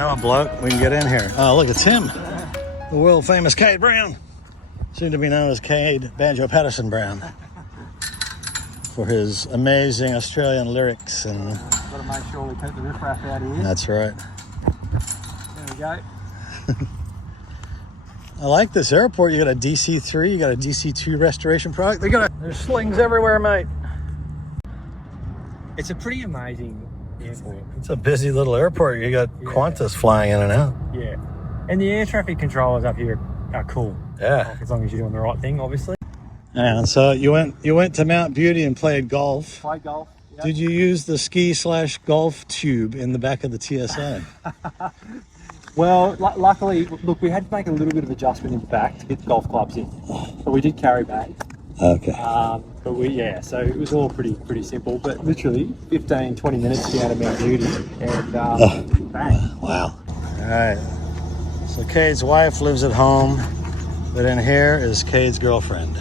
know a bloke, we can get in here. Oh, look, it's him. The world famous Kade Brown. Soon to be known as Kade Banjo Patterson Brown. For his amazing Australian lyrics and... Got to make sure we keep the riffraff out of here. That's right. There we go. I like this airport. You got a DC-3, you got a DC-2 restoration product. There's slings everywhere, mate. It's a pretty amazing airport. It's a busy little airport. You got Qantas flying in and out. Yeah. And the air traffic controllers up here are cool. Yeah. As long as you're doing the right thing, obviously. And so you went to Mount Beauty and played golf. Played golf. Yep. Did you use the ski/golf tube in the back of the TSA? Well, luckily, look, we had to make a little bit of adjustment in the back to get the golf clubs in. But we did carry bags. Okay. But so it was all pretty simple. But literally 15, 20 minutes down to Mount Beauty and bang. Wow. All right. So Kade's wife lives at home, but in here is Kade's girlfriend.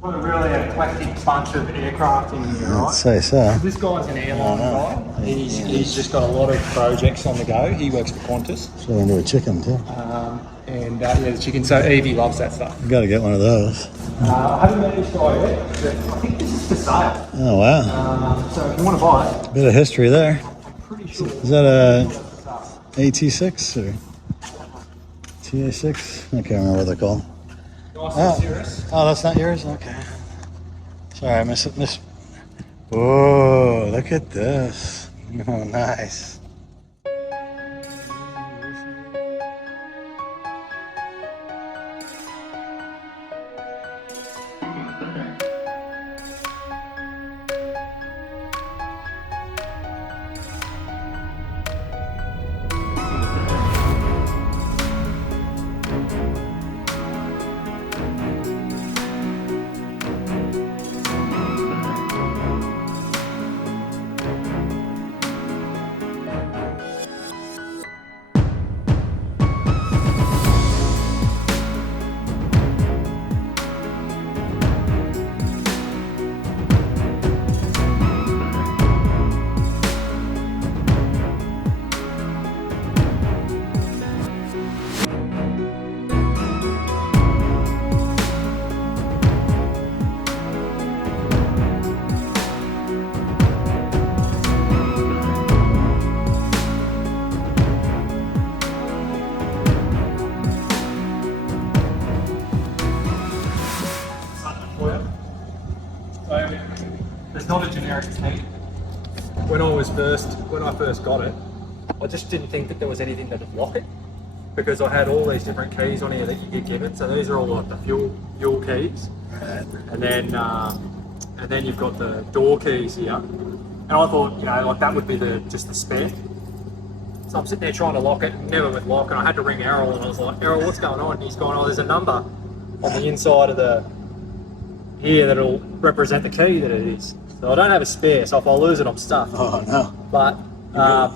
What a really eclectic bunch of aircraft in here, right? I'd say so. This guy's an airline guy. He's just got a lot of projects on the go. He works for Qantas. So into a chicken too. The chicken. So Evie loves that stuff. You got to get one of those. I haven't met this guy yet, but I think this is for sale. Oh wow. So if you want to buy it, Bit of history there. I'm pretty sure. Is that a AT6 or TA6? I can't remember what they're called. Nice and serious. Oh, that's not yours? Okay. Sorry, I missed it. Oh, look at this. Oh, nice. There's not a generic key. When I first got it, I just didn't think that there was anything that would lock it, because I had all these different keys on here that you get given. So these are all like the fuel keys, and then you've got the door keys here. And I thought, like that would be just the spare. So I'm sitting there trying to lock it, and never would lock, and I had to ring Errol, and I was like, Errol, what's going on? And he's going, oh, there's a number on the inside of here that'll represent the key that it is. So I don't have a spare, so if I lose it, I'm stuffed. Oh no! But go.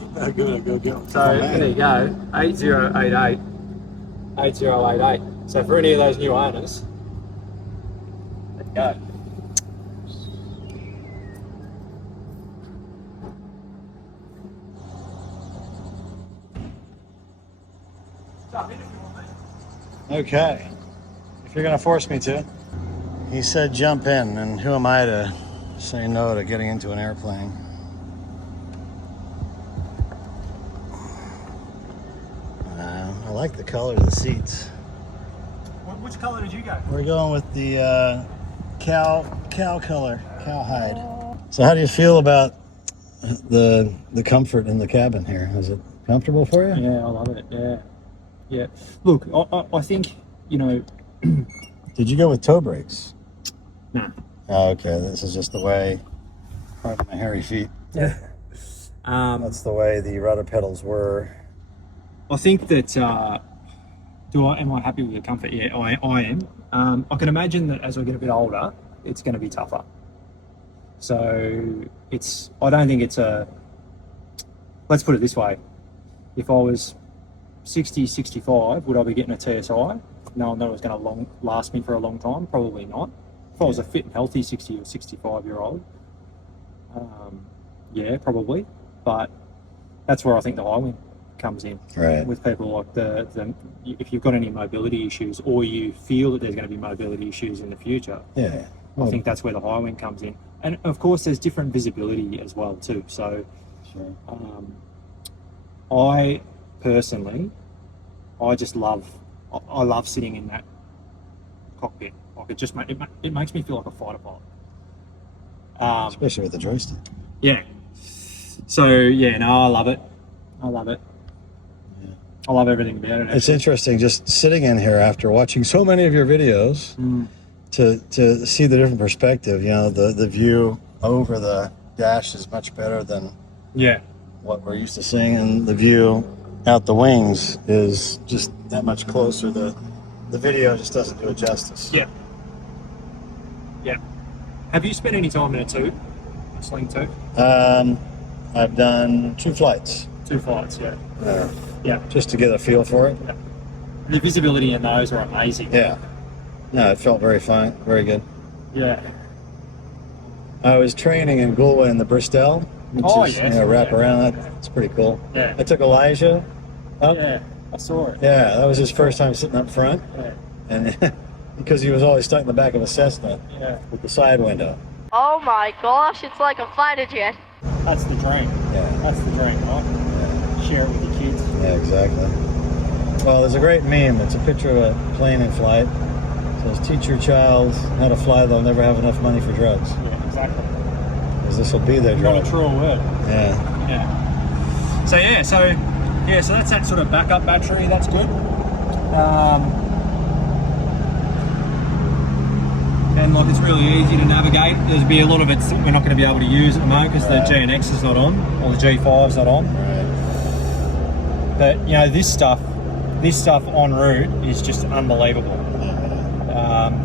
So there you go, 8088 8088. So for any of those new owners, there you go. Okay, if you're gonna force me to. He said jump in, and who am I to say no to getting into an airplane? I like the color of the seats. Which colour did you go? We're going with the cow color, cowhide. So how do you feel about the comfort in the cabin here? Is it comfortable for you? Yeah, I love it. Yeah. Look, I think, Did you go with toe brakes? No. Oh, okay, this is just the way, pardon my hairy feet. Yeah. That's the way the rudder pedals were. I think that, am I happy with the comfort? Yeah, I am. I can imagine that as I get a bit older, it's going to be tougher. So I don't think it's let's put it this way. If I was 60, 65, would I be getting a TSI? Knowing that it was going to last me for a long time? Probably not. If I was a fit and healthy 60 or 65 year old, yeah, probably. But that's where I think the high wing comes in. Right. With people like if you've got any mobility issues, or you feel that there's going to be mobility issues in the future. Yeah. I think that's where the high wing comes in. And of course, there's different visibility as well too. So, Sure. I personally, I love sitting in that cockpit. Like it makes me feel like a fighter pilot. Especially with the joystick. Yeah. So yeah, no, I love it. I love it. Yeah. I love everything about it. It's interesting just sitting in here after watching so many of your videos to see the different perspective. You know, the view over the dash is much better than what we're used to seeing, and the view out the wings is just that much closer. The video just doesn't do it justice. Yeah. Yeah. Have you spent any time in a tube? A Sling tube? I've done 2 flights. 2 flights, yeah. Yeah. Just to get a feel for it. Yeah. The visibility in those are amazing. Yeah. No, it felt very fine, very good. Yeah. I was training in Galway in the Bristol, which is, wrap around. That's pretty cool. Yeah. I took Elijah up. Yeah, I saw it. Yeah, that was his first time sitting up front. Yeah. And because he was always stuck in the back of a Cessna with the side window. Oh my gosh, it's like a fighter jet. That's the dream. Yeah. That's the dream, right? Yeah. Share it with your kids. Yeah, exactly. Well, there's a great meme. It's a picture of a plane in flight. It says, teach your child how to fly, they'll never have enough money for drugs. Yeah, exactly. Because this will be their drug. Not a truer word. Yeah. Yeah. So that's that sort of backup battery. That's good. And like, it's really easy to navigate. There's be a lot of it we're not going to be able to use at the moment because the GNX is not on, or the G5's not on. Right. But you know, this stuff en route is just unbelievable.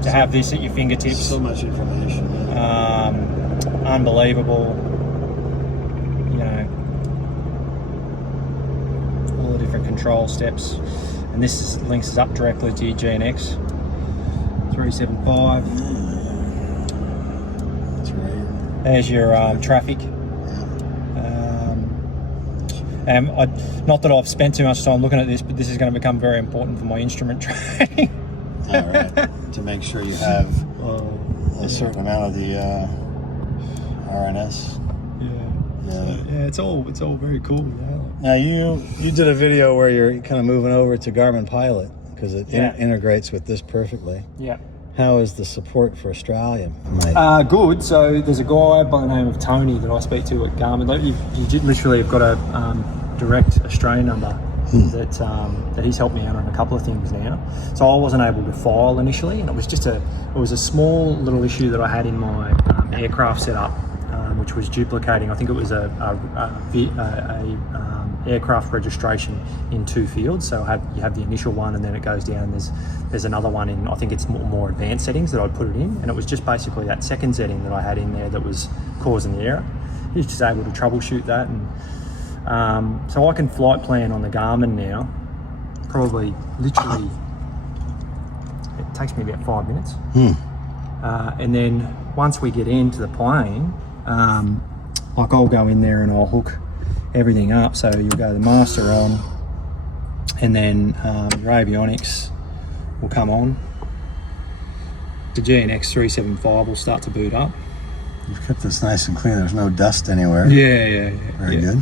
To have this at your fingertips. So much information. Unbelievable. You know, all the different control steps, and this links us up directly to your GNX 375. That's right. There's your traffic. And not that I've spent too much time looking at this, but this is going to become very important for my instrument training. All right. To make sure you have a certain amount of the RNS. Yeah, it's all very cool. Yeah. Now you did a video where you're kind of moving over to Garmin Pilot because it integrates with this perfectly. Yeah. How is the support for Australia, mate? Good. So there's a guy by the name of Tony that I speak to at Garmin. You literally have got a direct Australian number that he's helped me out on a couple of things now. So I wasn't able to file initially, and it was a small little issue that I had in my aircraft setup, which was duplicating. I think it was a aircraft registration in 2 fields. So you have the initial one, and then it goes down. There's another one in, I think it's more advanced settings that I'd put it in, and it was just basically that second setting that I had in there that was causing the error. He's just able to troubleshoot that, and so I can flight plan on the Garmin now. Probably, literally, it takes me about 5 minutes. And then once we get into the plane, like I'll go in there and I'll hook everything up. So you'll go the master on, and then your avionics will come on. The GNX 375 will start to boot up. You've kept this nice and clean. There's no dust anywhere. Yeah. Very good.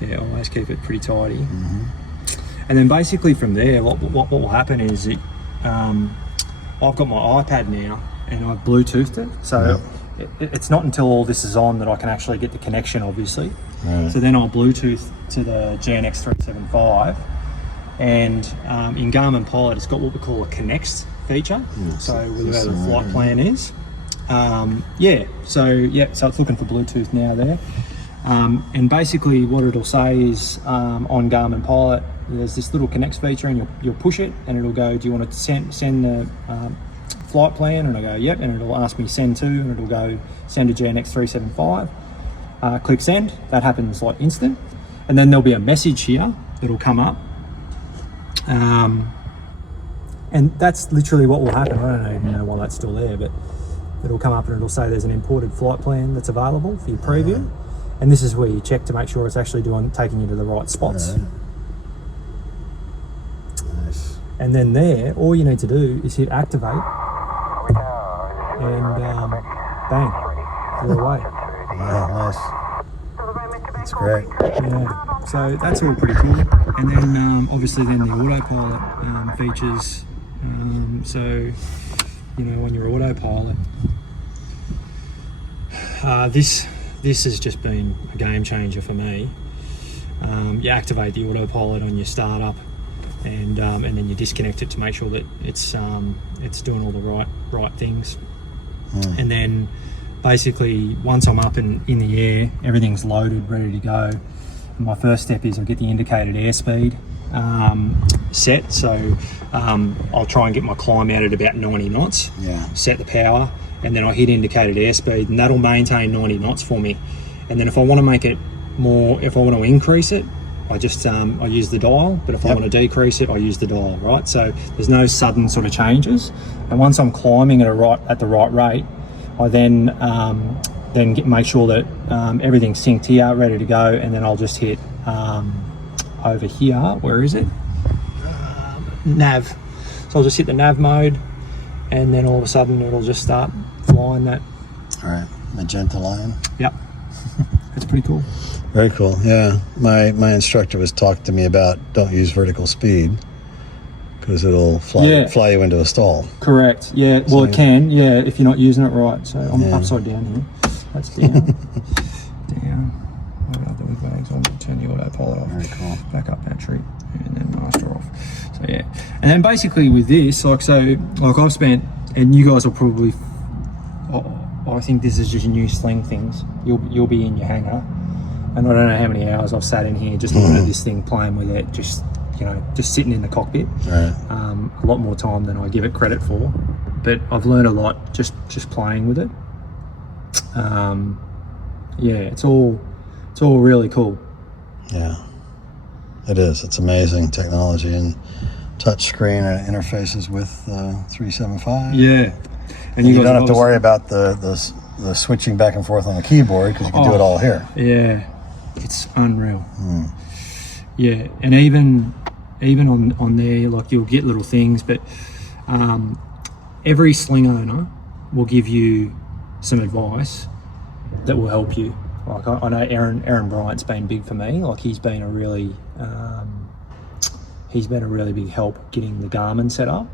Yeah, always keep it pretty tidy. And then basically from there, what will happen is I've got my iPad now and I've Bluetoothed it. So it's not until all this is on that I can actually get the connection, obviously. Right. So then I'll Bluetooth to the GNX 375, and in Garmin Pilot it's got what we call a Connects feature. So where the flight plan is. So it's looking for Bluetooth now there. And basically what it'll say is on Garmin Pilot, there's this little Connects feature, and you'll push it and it'll go, do you want to send the flight plan? And I'll go, yep, and it'll ask me send to, and it'll go send to GNX 375. Click send. That happens like instant, and then there'll be a message here that'll come up, and that's literally what will happen. I don't even know why that's still there, but it'll come up and it'll say there's an imported flight plan that's available for your preview. And this is where you check to make sure it's actually taking you to the right spots. Nice. And then there, all you need to do is hit activate, and bang, you're away. Yeah, nice. That's great. Yeah, so that's all pretty cool. And then obviously then the autopilot features. So, you know, on your autopilot, this has just been a game changer for me. You activate the autopilot on your startup, and then you disconnect it to make sure that it's doing all the right things. And then basically once I'm up in the air, everything's loaded, ready to go. And my first step is I get the indicated airspeed set. So I'll try and get my climb out at about 90 knots. Yeah. Set the power, and then I hit indicated airspeed, and that'll maintain 90 knots for me. And then if I want to make it more, if I want to increase it, I just I use the dial. But if I want to decrease it, I use the dial. Right. So there's no sudden sort of changes. And once I'm climbing at the right rate, I then make sure that everything's synced here, ready to go, and then I'll just hit over here. Where is it? Nav. So I'll just hit the nav mode, and then all of a sudden it'll just start flying that. All right, magenta line. Yep. It's pretty cool. Very cool. Yeah, my instructor was talking to me about don't use vertical speed because it'll fly you into a stall. Correct. Yeah. Well, it can. Yeah, if you're not using it right. So I'm upside down here. That's down. Down. What do I do with bags? I'll turn the autopilot off. Very cool. Backup battery, and then master off. So yeah. And then basically with this, like I've spent, and you guys will probably. I think this is just new Sling things. You'll be in your hangar, and I don't know how many hours I've sat in here just looking at this thing, playing with it, just sitting in the cockpit. Right. A lot more time than I give it credit for, but I've learned a lot just playing with it. Yeah, it's all really cool. Yeah, it is. It's amazing technology and touch screen and interfaces with 375. Yeah. And you don't have to worry about the switching back and forth on the keyboard because you can do it all here. Yeah, it's unreal. Yeah, and even on there, like you'll get little things, but every Sling owner will give you some advice that will help you. Like I know Aaron Bryant's been big for me. Like he's been a really big help getting the Garmin set up.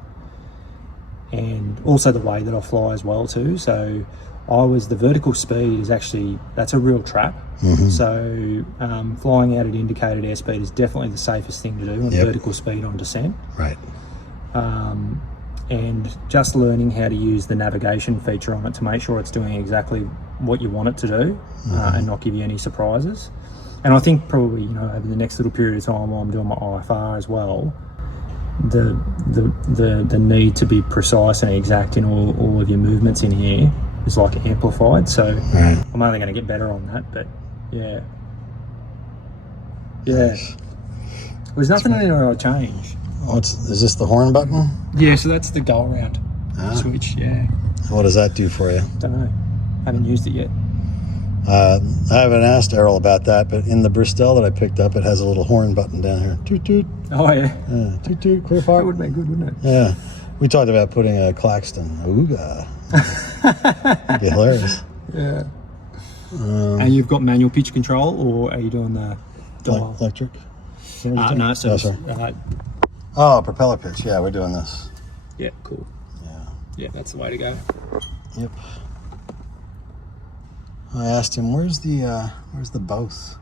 And also the way that I fly as well too. So the vertical speed is actually, that's a real trap. So flying out at indicated airspeed is definitely the safest thing to do on vertical speed on descent. Right. And just learning how to use the navigation feature on it to make sure it's doing exactly what you want it to do and not give you any surprises. And I think probably, over the next little period of time while I'm doing my IFR as well, the need to be precise and exact in all of your movements in here is like amplified. So I'm only going to get better on that. But yeah, Nice. There's nothing in there I change. Is this the horn button? Yeah, so that's the go around switch. Yeah. What does that do for you? Don't know. Haven't used it yet. I haven't asked Errol about that, but in the Bristol that I picked up, it has a little horn button down here. Toot toot. Oh yeah. Toot toot. Clear fire. That would be good, wouldn't it? Yeah. We talked about putting a Claxton. Ooga. That'd be hilarious. Yeah. And you've got manual pitch control, or are you doing the dial? Electric? No, so propeller pitch. Yeah, we're doing this. yeah, cool. Yeah, that's the way to go. Yep. I asked him, where's the both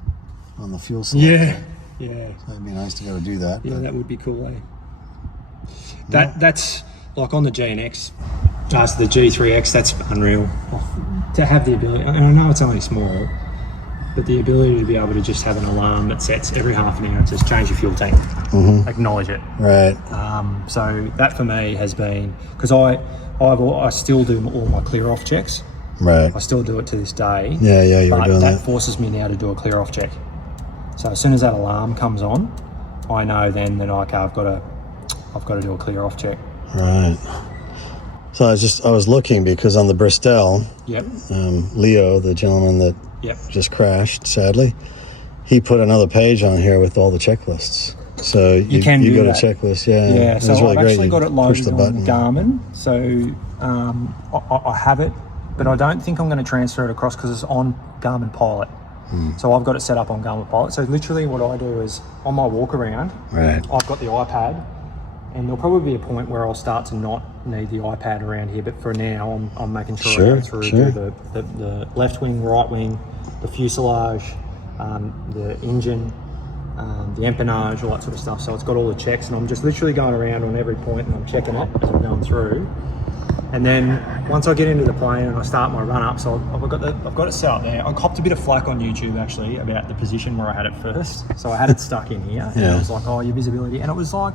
on the fuel selector? Yeah. So it'd be nice to be able to do that. Yeah, that would be cool, eh? That's like on the GNX, just the G3X, that's unreal. To have the ability, and I know it's only small, but the ability to be able to just have an alarm that sets every half an hour and says change your fuel tank, acknowledge it. Right. So that for me has been, because I still do all my clear off checks. Right. I still do it to this day. Yeah, you were doing that. That forces me now to do a clear off check. So as soon as that alarm comes on, I know then that I've got to do a clear off check. Right. So I was looking because on the Bristol, Yep. Leo, the gentleman that Yep. just crashed, sadly, he put another page on here with all the checklists. So you can you do go that. to checklist, yeah. Yeah, It's so really I've great. actually You got it push loaded the on button. Garmin. So I have it, but I don't think I'm going to transfer it across because it's on Garmin Pilot. So I've got it set up on Garmin Pilot. So literally what I do is on my walk around, Right. I've got the iPad, and there'll probably be a point where I'll start to not need the iPad around here. But for now, I'm making sure I go through do the left wing, right wing, the fuselage, the engine, the empennage, all that sort of stuff. So it's got all the checks, and I'm just literally going around on every point and I'm checking it as I'm going through. And then once I get into the plane and I start my run up, so I've got it set up there. I copped a bit of flack on YouTube actually about the position where I had it first. So I had it stuck in here, and it was like, oh, your visibility, and it was like,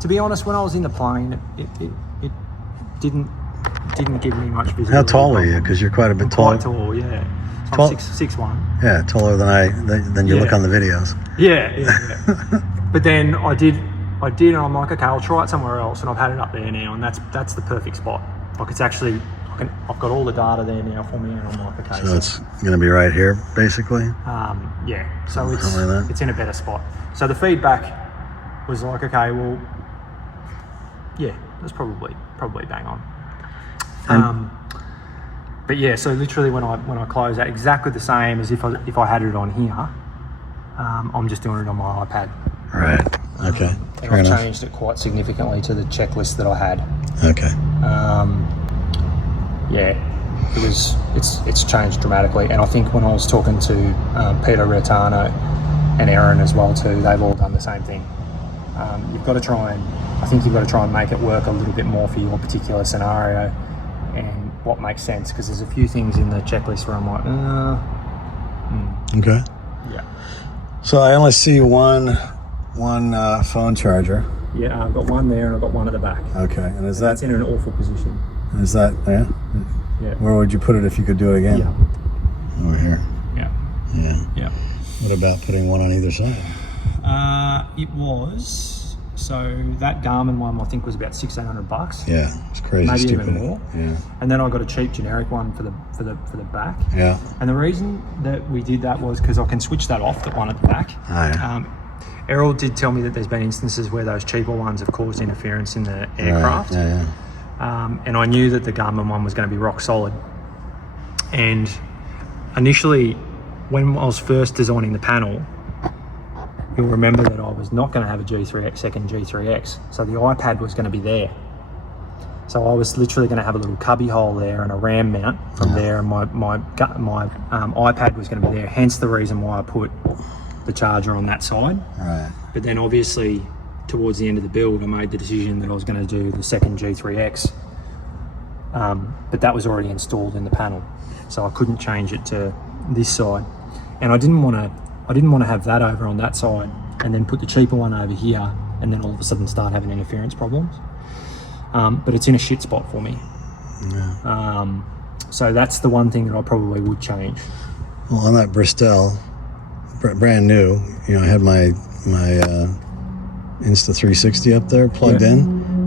to be honest, when I was in the plane, it didn't give me much visibility. How tall are you? Because you're quite a bit taller. Quite tall, yeah. So I'm 6'1". Yeah, taller than you look on the videos. Yeah. But then I did, and I'm like, okay, I'll try it somewhere else, and I've had it up there now, and that's the perfect spot. Like, it's actually, I've got all the data there now for me, and I'm like, okay. So it's going to be right here, basically. Yeah. So Like it's in a better spot. So the feedback was like, okay, well, yeah, that's probably bang on. But yeah, so literally when I close that, exactly the same as if I had it on here. I'm just doing it on my iPad. Right. Okay. And I've changed it quite significantly to the checklist that I had. Okay. Yeah, it's changed dramatically, and I think when I was talking to Peter Retano and Aaron as well too, they've all done the same thing. You've got to try and make it work a little bit more for your particular scenario and what makes sense, because there's a few things in the checklist where I'm like, Okay. yeah. So I only see one phone charger. Yeah, I've got one there and I've got one at the back. Okay, and That's in an awful position. is that yeah? Yeah. Where would you put it if you could do it again? Yeah. Over here. Yeah. Yeah. Yeah. What about putting one on either side? It was, so that Garmin one I think was about $1,600. Yeah, it's crazy. Maybe stupid. even more. Yeah. And then I got a cheap generic one for the back. Yeah. And the reason that we did that was because I can switch that off, the one at the back. Oh, yeah. Errol did tell me that there's been instances where those cheaper ones have caused interference in the aircraft. Right. Yeah. And I knew that the Garmin one was going to be rock solid. And initially, when I was first designing the panel, you'll remember that I was not going to have a second G3X. So the iPad was going to be there. So I was literally going to have a little cubby hole there and a RAM mount from there, and my iPad was going to be there. Hence the reason why I put the charger on that side. Right. But then obviously towards the end of the build, I made the decision that I was going to do the second G3X. But that was already installed in the panel, so I couldn't change it to this side. And I didn't want to have that over on that side and then put the cheaper one over here and then all of a sudden start having interference problems. But it's in a shit spot for me. Yeah. So that's the one thing that I probably would change. Well, on that Bristol, brand new, I had my Insta 360 up there plugged in,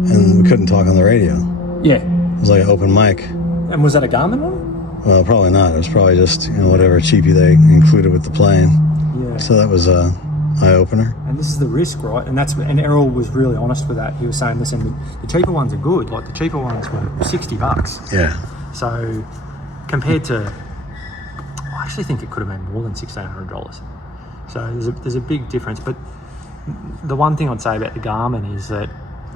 and we couldn't talk on the radio. Yeah. It was like an open mic. And was that a Garmin one? Well, probably not. It was probably just whatever cheapie they included with the plane. Yeah. So that was a eye opener. And this is the risk, right? And Errol was really honest with that. He was saying, listen, the cheaper ones are good. Like the cheaper ones were $60. Yeah. So compared to, I actually think it could have been more than $1,600. So there's a big difference. But the one thing I'd say about the Garmin is that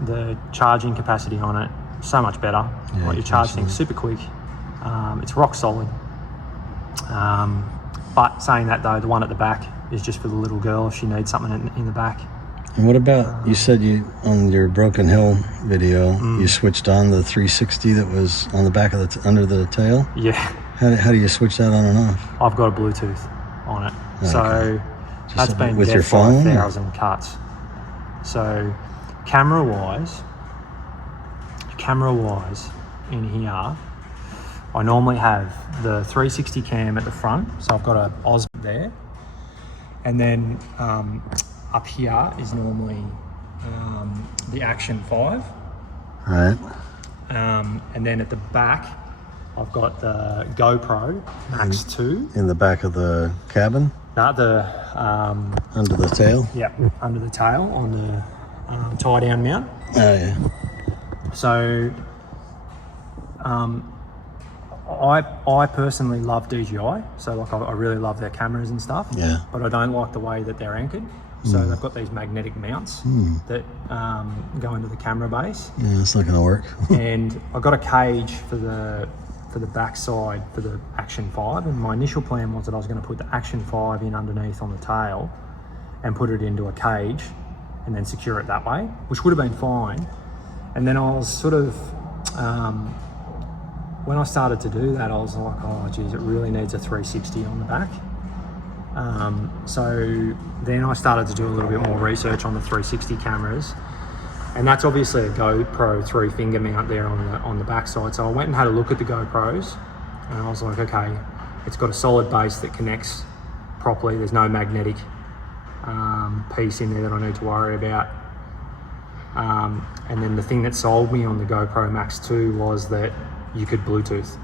the charging capacity on it is so much better. Yeah, like you charge things super quick. It's rock solid. But saying that though, the one at the back is just for the little girl if she needs something in the back. And what about, you said on your Broken Hill video, you switched on the 360 that was on the back of under the tail? Yeah. How do you switch that on and off? I've got a Bluetooth on it. Okay. So that's been with dead your phone? 5,000 cuts. So camera wise in here, I normally have the 360 cam at the front. So I've got a Osmo there. And then up here is normally the Action 5. Right. And then at the back, I've got the GoPro Max 2. In the back of the cabin? Under the tail? Yeah, under the tail on the tie down mount. Oh yeah. So I personally love DJI, so like I really love their cameras and stuff. Yeah. But I don't like the way that they're anchored. So they've got these magnetic mounts that go into the camera base. Yeah, it's not going to work. And I got a cage for the back side for the Action 5, and my initial plan was that I was going to put the Action 5 in underneath on the tail and put it into a cage and then secure it that way, which would have been fine. And then I was sort of when I started to do that, I was like, oh geez, it really needs a 360 on the back. So then I started to do a little bit more research on the 360 cameras, and that's obviously a GoPro 3-finger mount there on the back side. So I went and had a look at the GoPros, and I was like, okay, it's got a solid base that connects properly. There's no magnetic piece in there that I need to worry about. And then the thing that sold me on the GoPro Max 2 was that you could Bluetooth.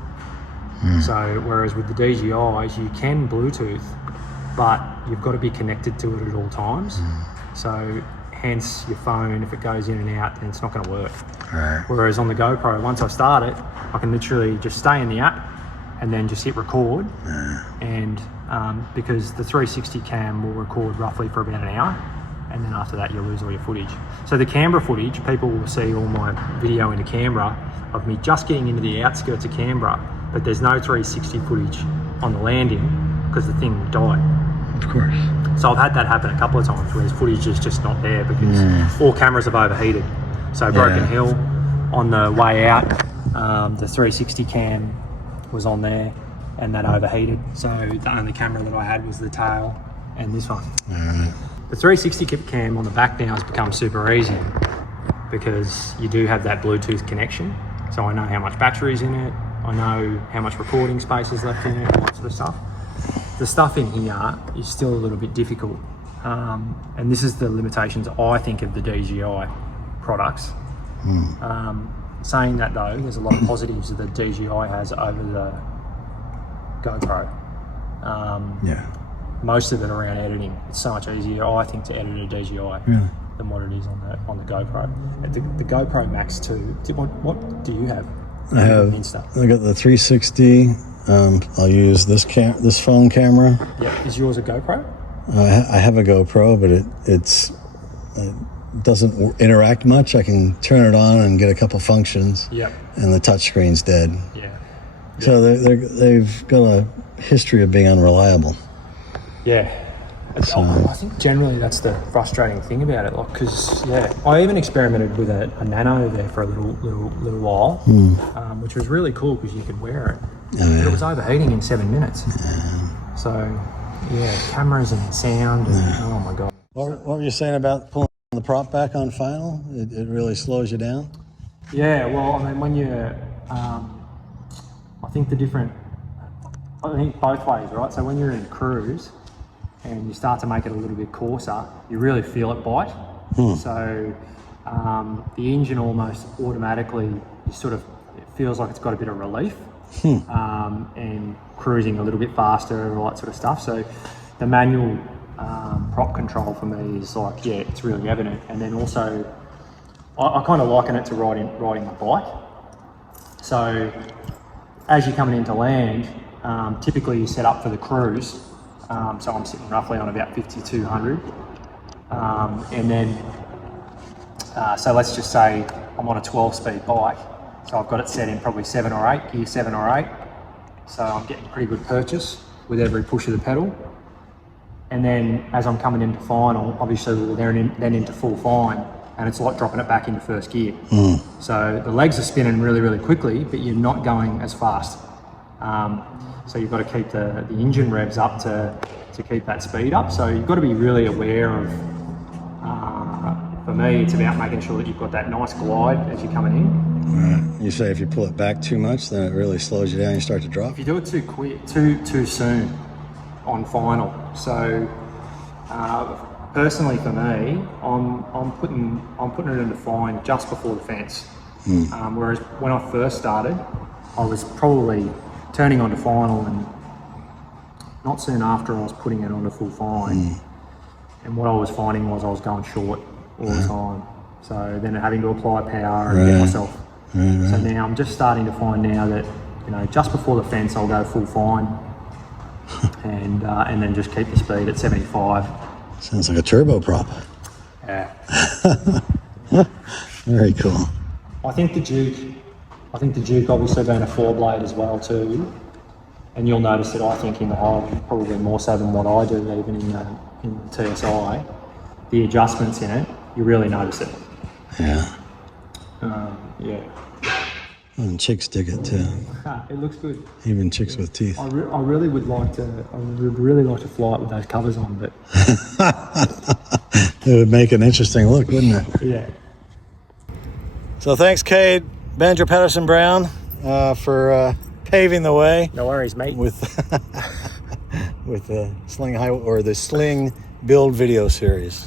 So whereas with the DJIs, you can Bluetooth, but you've got to be connected to it at all times. So hence your phone, if it goes in and out, then it's not going to work. Right. Whereas on the GoPro, once I start it, I can literally just stay in the app and then just hit record. And because the 360 cam will record roughly for about an hour, and then after that you'll lose all your footage. So the Canberra footage, people will see all my video into Canberra of me just getting into the outskirts of Canberra, but there's no 360 footage on the landing because the thing died. Of course. So I've had that happen a couple of times where the footage is just not there because all cameras have overheated. So Broken Hill, on the way out, the 360 cam was on there and that overheated. So the only camera that I had was the tail and this one. The 360 cam on the back now has become super easy because you do have that Bluetooth connection. So I know how much battery's in it, I know how much recording space is left in it, all that sort of stuff. The stuff in here is still a little bit difficult. And this is the limitations, I think, of the DJI products. Saying that though, there's a lot of positives that the DJI has over the GoPro. Most of it around editing. It's so much easier, I think, to edit a DJI than what it is on the GoPro. The GoPro Max 2, what do you have? I got the 360. I'll use this phone camera. Yeah, is yours a GoPro? I have a GoPro, but it doesn't interact much. I can turn it on and get a couple functions. And the touch screen's dead. So they've got a history of being unreliable. I think generally that's the frustrating thing about it, like, because I even experimented with a Nano there for a little while, which was really cool because you could wear it. But it was overheating in 7 minutes. So cameras and sound and oh my god. What were you saying about pulling the prop back on final? It really slows you down? Well, I mean, when you're I think both ways, right? So when you're in cruise and you start to make it a little bit coarser, you really feel it bite. So the engine almost automatically, it feels like it's got a bit of relief. And cruising a little bit faster and all that sort of stuff. So the manual prop control for me is like, it's really evident. And then also, I kind of liken it to riding a bike. So as you're coming into land, typically you set up for the cruise. So I'm sitting roughly on about 5,200. And then, so let's just say I'm on a 12-speed bike. So I've got it set in probably gear 7 or 8. So I'm getting pretty good purchase with every push of the pedal. And then as I'm coming into final, obviously we're then into full fine, and it's like dropping it back into first gear. So the legs are spinning really, really quickly, but you're not going as fast. So you've got to keep the engine revs up to keep that speed up. So you've got to be really aware of, for me, it's about making sure that you've got that nice glide as you're coming in. You say if you pull it back too much, then it really slows you down, you start to drop? If you do it too quick, too soon on final. So personally for me, I'm putting it into fine just before the fence. Whereas when I first started, I was probably turning onto final, and not soon after I was putting it onto full fine. And what I was finding was I was going short all the time. So then having to apply power and get myself. So now I'm just starting to find now that, you know, just before the fence I'll go full fine and then just keep the speed at 75. Sounds like a turbo prop. Yeah. Very cool. I think the Duke obviously being a 4-blade as well too. And you'll notice that I think in the high, probably more so than what I do even in TSI, the adjustments in it, you really notice it. Yeah. Yeah. And chicks dig it too. It looks good. Even chicks with teeth. I really would like to fly it with those covers on, but it would make an interesting look, wouldn't it? yeah. So thanks, Kade, Banjo Patterson Brown, for paving the way. No worries, mate. With the Sling High or the Sling Build video series,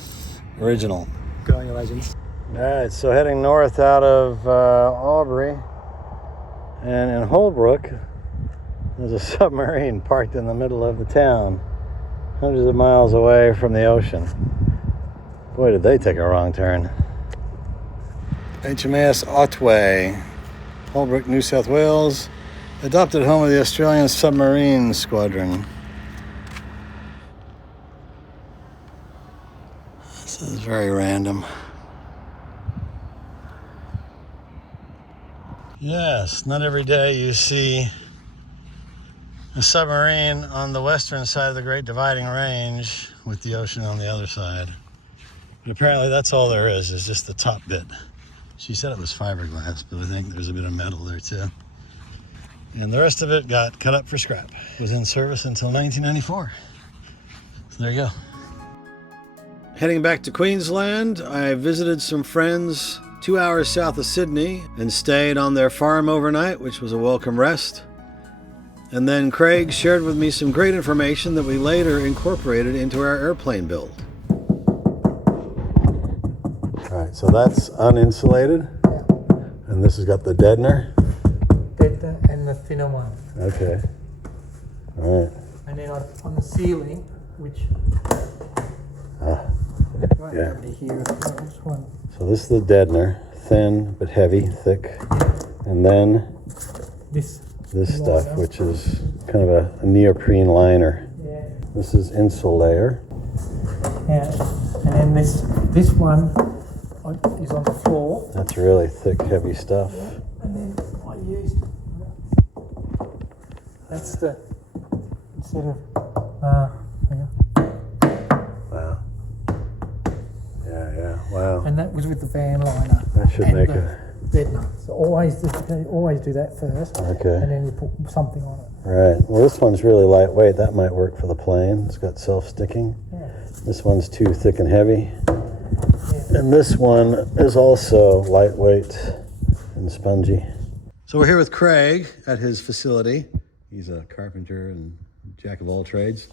original. Good on you, legends. All right, so heading north out of Aubrey, and in Holbrook, there's a submarine parked in the middle of the town, hundreds of miles away from the ocean. Boy, did they take a wrong turn. HMAS Otway, Holbrook, New South Wales, adopted home of the Australian Submarine Squadron. This is very random. Yes, not every day you see a submarine on the western side of the Great Dividing Range with the ocean on the other side. But apparently that's all there is just the top bit. She said it was fiberglass, but I think there's a bit of metal there too. And the rest of it got cut up for scrap. It was in service until 1994. So there you go. Heading back to Queensland, I visited some friends 2 hours south of Sydney and stayed on their farm overnight, which was a welcome rest. And then Craig shared with me some great information that we later incorporated into our airplane build. All right, so that's uninsulated. And this has got the deadener. Deadener and the thinner one. Okay. All right. And then on the ceiling, which right yeah. over here, this one. So this is the deadener, thin but heavy, thick. And then This stuff, which is kind of a neoprene liner. Yeah. This is insulator. Yeah. And then this one is on the floor. That's really thick, heavy stuff. And then I used that's the instead of yeah. Wow. Yeah, wow. And that was with the van liner. That should and make the a... deadener. So always do that first. Okay. And then you put something on it. Right. Well, this one's really lightweight. That might work for the plane. It's got self-sticking. Yeah. This one's too thick and heavy. Yeah. And this one is also lightweight and spongy. So we're here with Craig at his facility. He's a carpenter and jack of all trades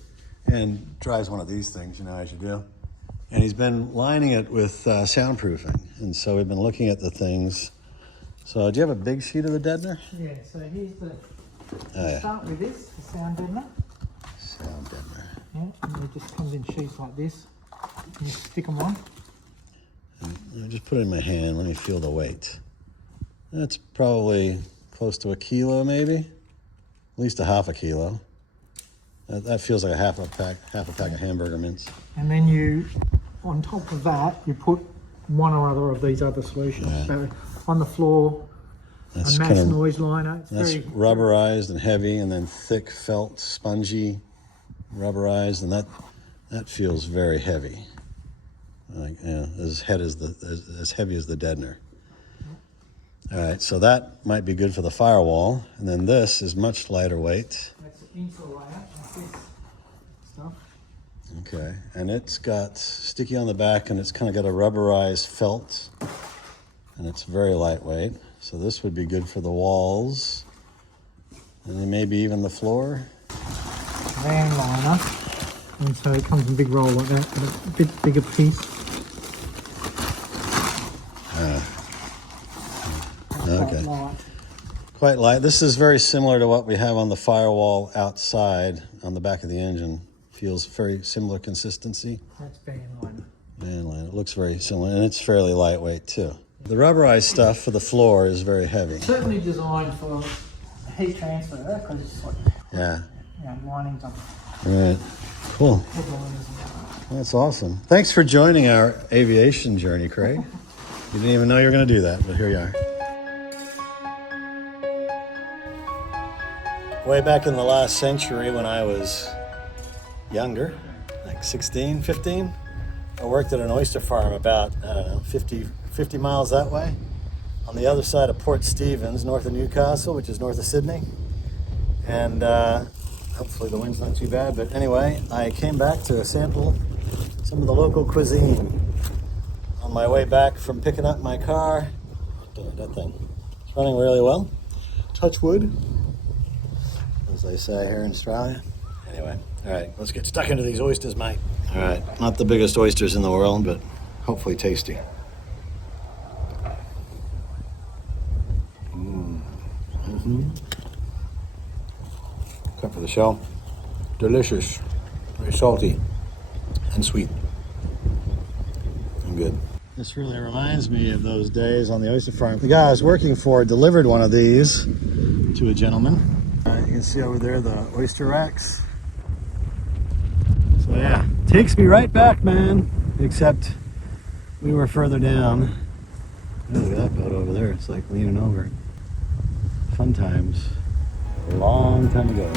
and drives one of these things, you know, as you do. And he's been lining it with soundproofing. And so we've been looking at the things. So do you have a big sheet of the deadener? Yeah, so here's the Oh, yeah. start with this, the sound deadener. Sound deadener. Yeah, and it just comes in sheets like this. And you stick them on. I just put it in my hand. Let me feel the weight. That's probably close to a kilo, maybe. At least a half a kilo. That feels like a half a pack of hamburger mints. And then you, on top of that, you put one or other of these other solutions. Right. So on the floor, That's a mass kind of, noise liner. It's that's very rubberized and heavy, and then thick felt, spongy, rubberized, and that feels very heavy. Like, yeah, as heavy as the deadener. All right, so that might be good for the firewall, and then this is much lighter weight. That's the insulator, like this stuff. Okay, and it's got sticky on the back, and it's kind of got a rubberized felt, and it's very lightweight. So this would be good for the walls, and then maybe even the floor. Van liner. And so it comes in a big roll like that, but a bit bigger piece. Quite light. This is very similar to what we have on the firewall outside on the back of the engine. Feels very similar consistency. That's van liner. Van liner. It looks very similar, and it's fairly lightweight too. The rubberized stuff for the floor is very heavy. Certainly designed for heat transfer, because it's like, Yeah. you know, linings on Right. Cool. headliners. That's awesome. Thanks for joining our aviation journey, Craig. You didn't even know you were going to do that, but here you are. Way back in the last century when I was younger, like 16, 15, I worked at an oyster farm about, I don't know, 50 miles that way, on the other side of Port Stevens, north of Newcastle, which is north of Sydney. And hopefully the wind's not too bad, but anyway, I came back to sample some of the local cuisine on my way back from picking up my car. That thing, it's running really well. Touch wood, as they say here in Australia. Anyway, all right, let's get stuck into these oysters, mate. All right, not the biggest oysters in the world, but hopefully tasty. Cut for the shell. Delicious, very salty and sweet and good. This really reminds me of those days on the oyster farm. The guy I was working for delivered one of these to a gentleman. You can see over there the oyster racks. So yeah, takes me right back, man. Except we were further down. Oh, look at that boat over there. It's like leaning over. Fun times. A long time ago.